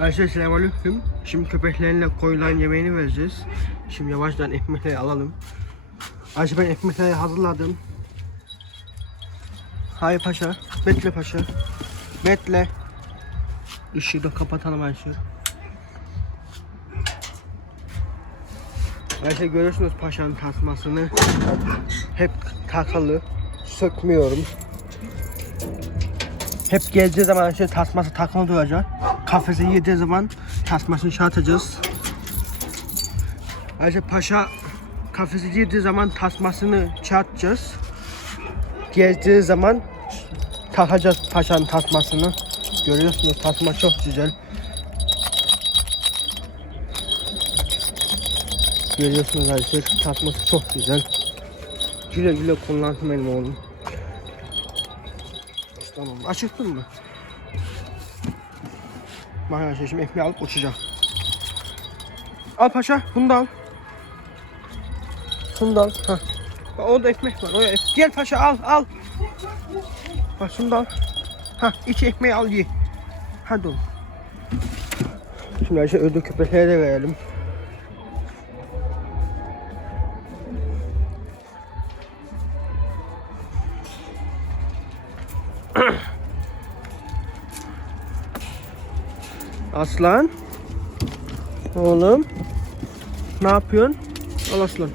Arkadaşlar selamünaleyküm. Şimdi köpeklerle koyulan yemeğini vereceğiz. Şimdi yavaştan ekmekleri alalım. Ayşe ben ekmekleri hazırladım. Hayır paşa. Bekle paşa. Bekle. Işığı da kapatalım Ayşe. Ayşe görüyorsunuz paşanın tasmasını. Hep takalı. Sökmüyorum. Hep geldiği zaman Ayşe tasması takılı duracak. Kafese yediği zaman tasmasını atacağız. Ayşe paşa kafese girdiği zaman tasmasını çarpacağız. Gezdiği zaman takacağız paşanın tasmasını. Görüyorsunuz tasma çok güzel. Görüyorsunuz arkadaşlar tasması çok güzel. Güle güle kullansın benim oğlum. Tamam açıktın mı? Bak arkadaşlar şimdi ekmeği alıp uçacağım. Al paşa bunu da al. Şunu da al. Heh. Bak orada ekmek var. Oraya ek- Gel paşa al al. Bak şunu da al. Ha iki ekmeği al ye. Hadi oğlum. Şimdi Ayşe ödül köpeklere de verelim. Aslan. Oğlum. Ne yapıyorsun? Al aslan.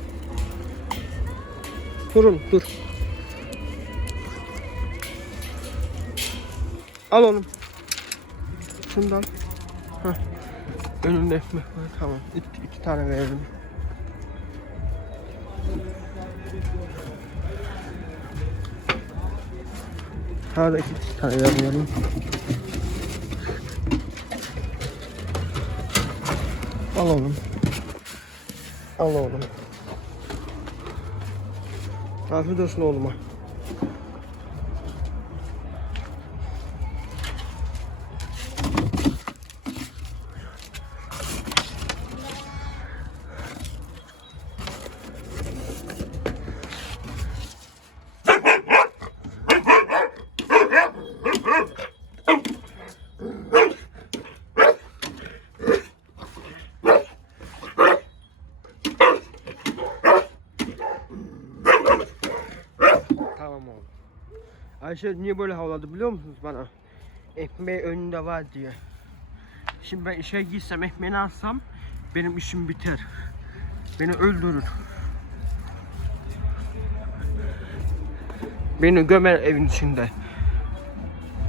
Durun dur. Al oğlum. Şundan. Heh. Önünde ekmek. Tamam. İki, iki tane verelim. Hadi iki tane verelim. Al oğlum. Al oğlum. Afiyet olsun oğluma. Tamam oğlum. Ayşe niye böyle havladı biliyor musunuz bana? Ekmeği önünde var diye. Şimdi ben işe gitsem ekmeğini alsam benim işim biter. Beni öldürür. Beni gömer evin içinde.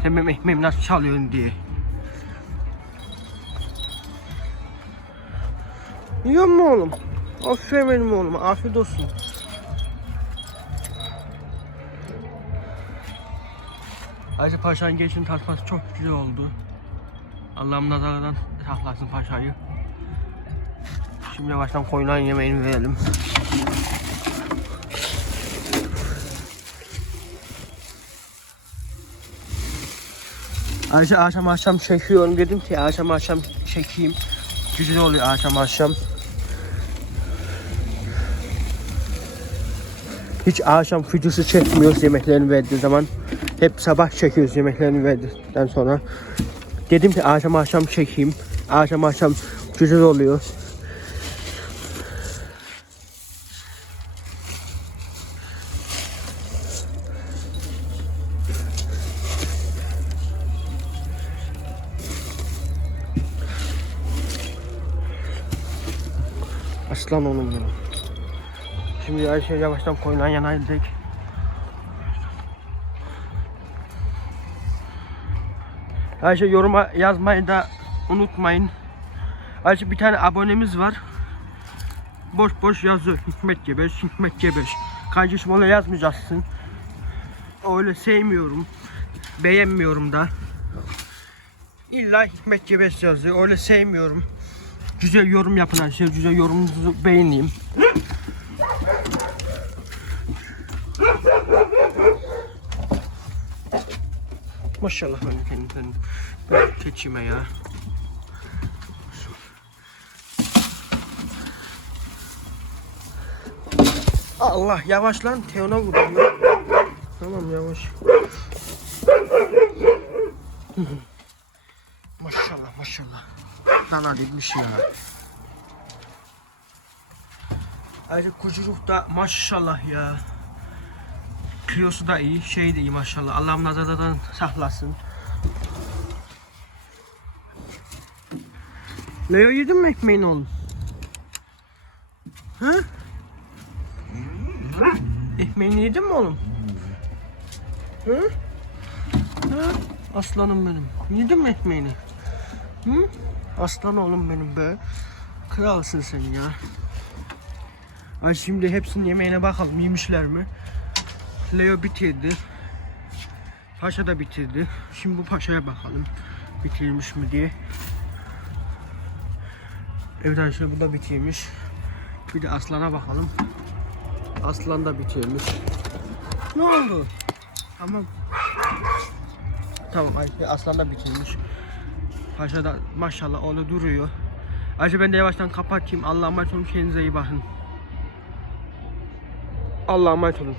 Sen benim ekmeğimi nasıl çalıyorsun diye. Yiyor mu oğlum? Aferin benim oğlum. Afiyet olsun. Ayrıca Paşa'nın geçim tasması çok güzel oldu. Allah'ım nazardan saklasın Paşa'yı. Şimdi yavaştan koyulan yemeğini verelim. Ayrıca akşam akşam çekiyorum dedim ki akşam akşam çekeyim. Güzel oluyor akşam akşam. Hiç akşam videosu çekmiyoruz yemeklerini verdiği zaman. Hep sabah çekiyoruz yemeklerini verdikten sonra. Dedim ki akşam akşam çekeyim. Akşam akşam güzel oluyor. Aslan oğlum benim. Şimdi Ayşe yavaştan koyulan yana Ayşe yoruma yazmayı da unutmayın. Ayşe bir tane abonemiz var. Boş boş yazıyor. Hikmet Gebeş, Hikmet Gebeş. Kardeşim ona yazmayacaksın. Öyle sevmiyorum. Beğenmiyorum da. İlla Hikmet Gebeş yazıyor. Öyle sevmiyorum. Güzel yorum yapın Ayşe. Güzel yorumunuzu beğeneyim. Maşallah ben kendim ben keçime ya. Allah yavaş lan Teona vuruyor. Tamam yavaş. Maşallah maşallah. Dana değilmiş ya. Ayrıca kucuruk da maşallah ya. Kilosu da iyi, şey de iyi maşallah. Allah'ım nazardan saklasın. Leo yedin mi ekmeğini oğlum? Hı? Ekmeğini yedin mi oğlum? Hı? Hı? Aslanım benim. Yedin mi ekmeğini? Hı? Aslan oğlum benim be. Kralsın sen ya. Ay şimdi hepsinin yemeğine bakalım yemişler mi? Leo bitirdi. Paşa da bitirdi. Şimdi bu paşaya bakalım. Bitirmiş mi diye. Evet arkadaşlar bu da bitirmiş. Bir de aslana bakalım. Aslan da bitirmiş. Ne oldu? Tamam. Tamam aslan da bitirmiş. Paşa da maşallah onu duruyor. Ayşe ben de yavaştan kapatayım. Allah'a emanet olun kendinize iyi bakın. Allah'a emanet olun.